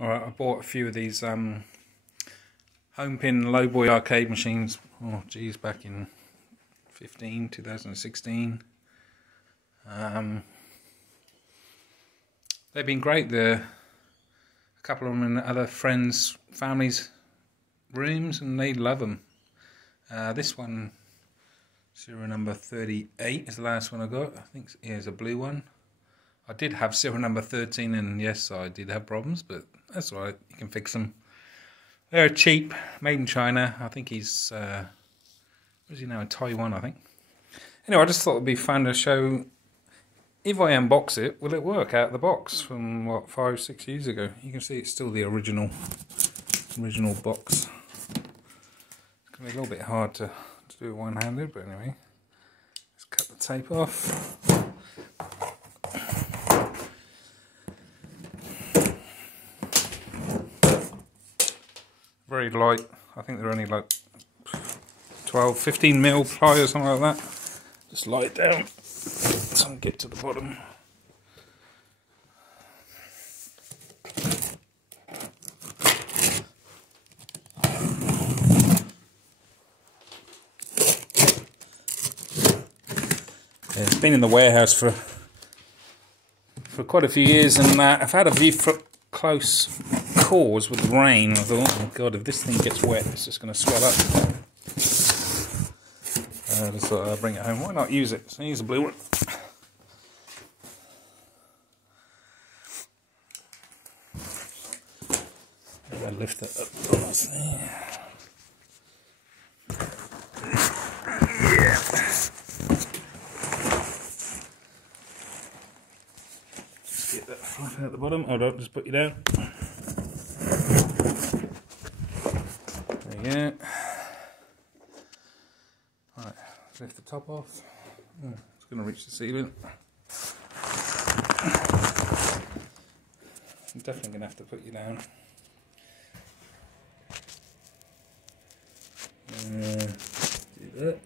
Alright, I bought a few of these Homepin Lowboy arcade machines. Oh geez, back in 2016. They've been great. A couple of them in other friends' families' rooms, and they love them. This one, serial number 38, is the last one I got. I think here's a blue one. I did have serial number 13, and yes, I did have problems, but that's alright, you can fix them. They're cheap, made in China. I think he's, where is he now, in Taiwan, I think. Anyway, I just thought it'd be fun to show, if I unbox it, will it work out of the box from, what, 5-6 years ago? You can see it's still the original box. It's going to be a little bit hard to do one-handed, but anyway. Let's cut the tape off. Very light. I think they're only like 12-15 mil ply or something like that. Just lie it down so I can get to the bottom. Yeah, it's been in the warehouse for quite a few years, and I've had a few close calls with the rain. I thought, oh god, if this thing gets wet, it's just going to swell up. I just thought I'd bring it home. Why not use it? So use a blue one. Maybe I'll lift it up. Yeah. Get that fluff out the bottom. Hold on, just put you down. There you go. Right, lift the top off. Oh, it's going to reach the ceiling. I'm definitely going to have to put you down. Do that.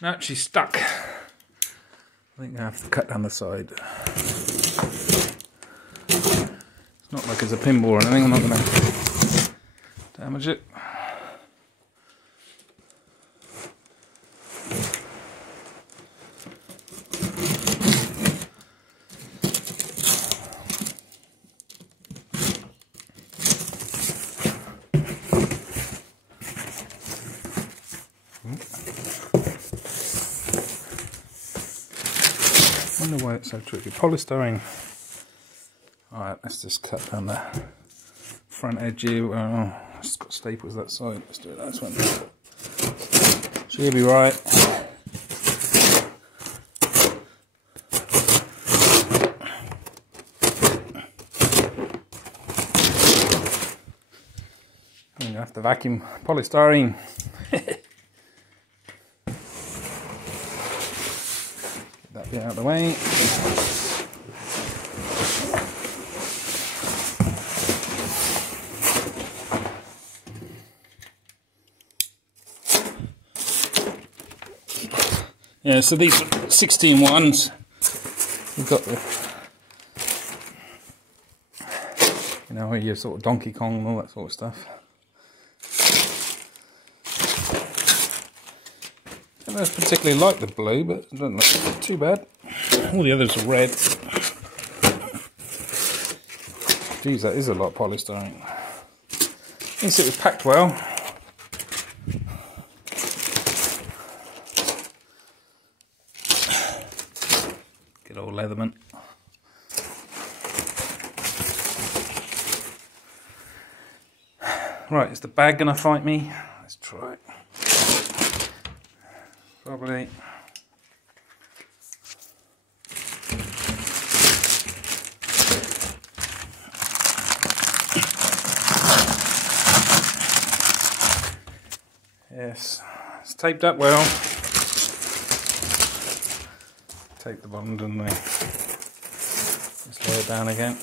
No, she's stuck. I think I have to cut down the side. It's not like it's a pinball or anything, I'm not going to damage it. I wonder why it's so tricky. Polystyrene. Alright, let's just cut down the front edge here. Oh, it's got staples that side. Let's do it that one. She'll be right. I'm going to have to vacuum polystyrene. That bit out of the way. Yeah, so these are 16 ones. We've got the, you know, your sort of Donkey Kong and all that sort of stuff. I don't particularly like the blue, but it doesn't look too bad. All the others are red. Geez, that is a lot of polystyrene. At least it was packed well. Good old Leatherman. Right, is the bag gonna fight me? Let's try it. Probably. Yes, it's taped up well. Take the bond and just lower it down again.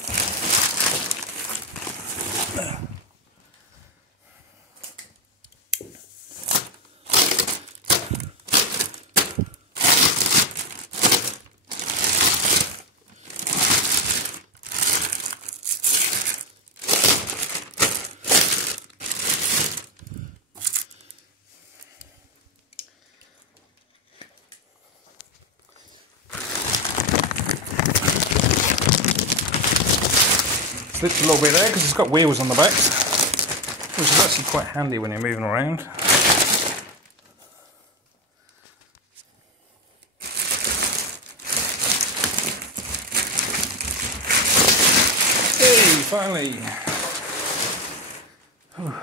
Slips a little bit there because it's got wheels on the back, which is actually quite handy when you're moving around. Hey, finally! Whew.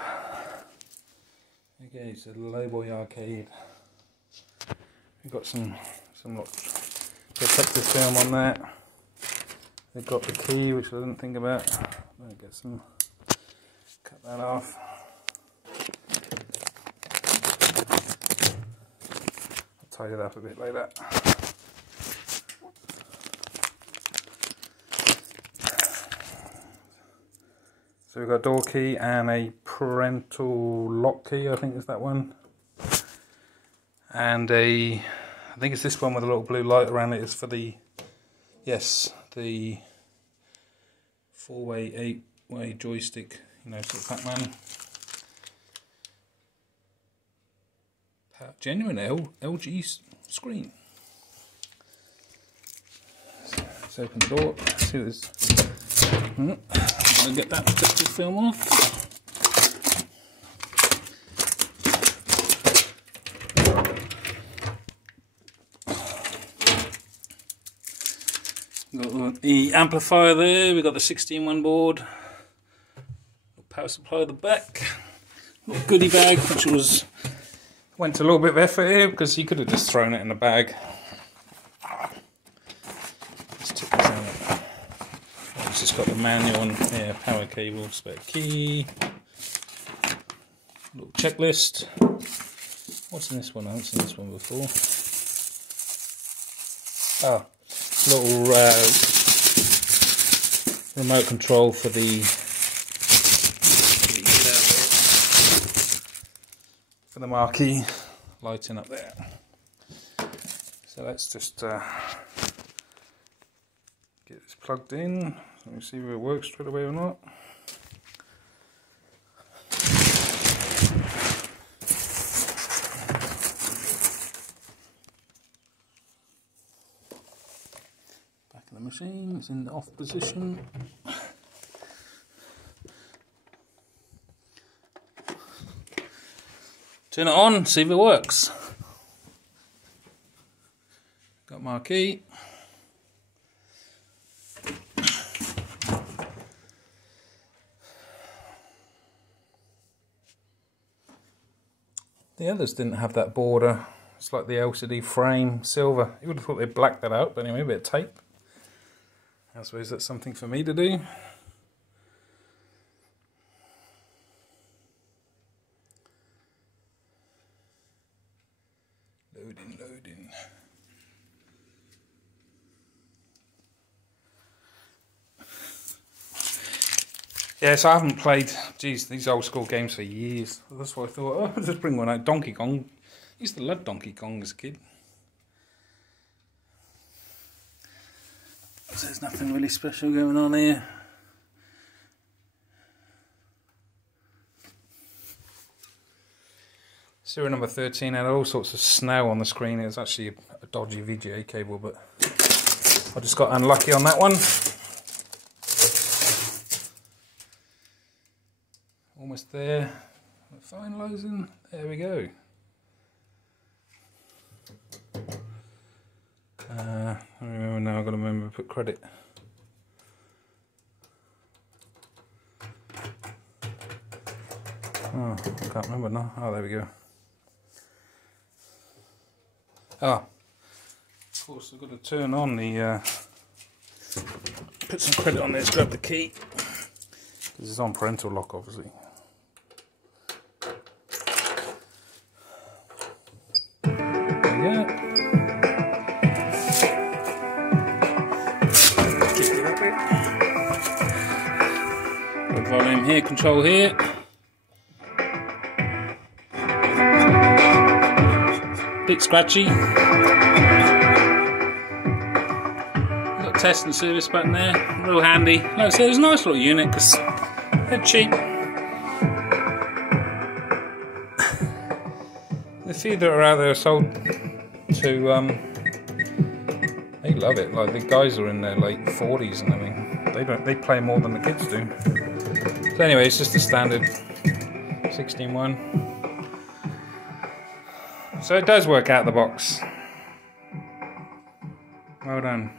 Okay, so the Lowboy arcade. We've got some protective film on that. They've got the key, which I didn't think about. I'll get some, cut that off. I'll tidy it up a bit like that. So we've got a door key and a parental lock key, I think is that one. And I think it's this one with a little blue light around it is for the, yes, the 4-way, 8-way joystick, you know, sort of Pac-Man. Genuine LG screen. Let's open the door, see what this. I'm going to get that protective film off. Got the amplifier there, we've got the 16-1 board, power supply at the back, little goodie bag, which went a little bit of effort here because you could have just thrown it in the bag. Let's take this out. It's just got the manual and yeah, power cable, spare key, little checklist. What's in this one? I haven't seen this one before. Oh. Little remote control for the marquee lighting up there. So let's just get this plugged in. Let me see if it works straight away or not. The machine is in the off position. Turn it on, see if it works. Got my key. The others didn't have that border. It's like the LCD frame, silver. You would have thought they'd black that out, but anyway, a bit of tape. I suppose that's something for me to do. Loading. Yeah, so I haven't played, geez, these old school games for years. That's why I thought, oh, I'll just bring one out. Donkey Kong. I used to love Donkey Kong as a kid. So there's nothing really special going on here. Serial number 13 had all sorts of snow on the screen. It was actually a dodgy VGA cable, but I just got unlucky on that one. Almost there. Finalising. There we go. I remember now. I've got to remember to put credit. Oh, I can't remember now. Oh, there we go. Ah, of course I've got to turn on the, put some credit on there to grab the key. This is on parental lock, obviously. There we go. Air control here. Bit scratchy. Got test and service button there. Real handy. Like I said, it was a nice little unit because they're cheap. The few that are out there are sold to they love it. Like the guys are in their late 40s and everything. They play more than the kids do. So anyway, it's just a standard 16.1. So it does work out the box. Well done.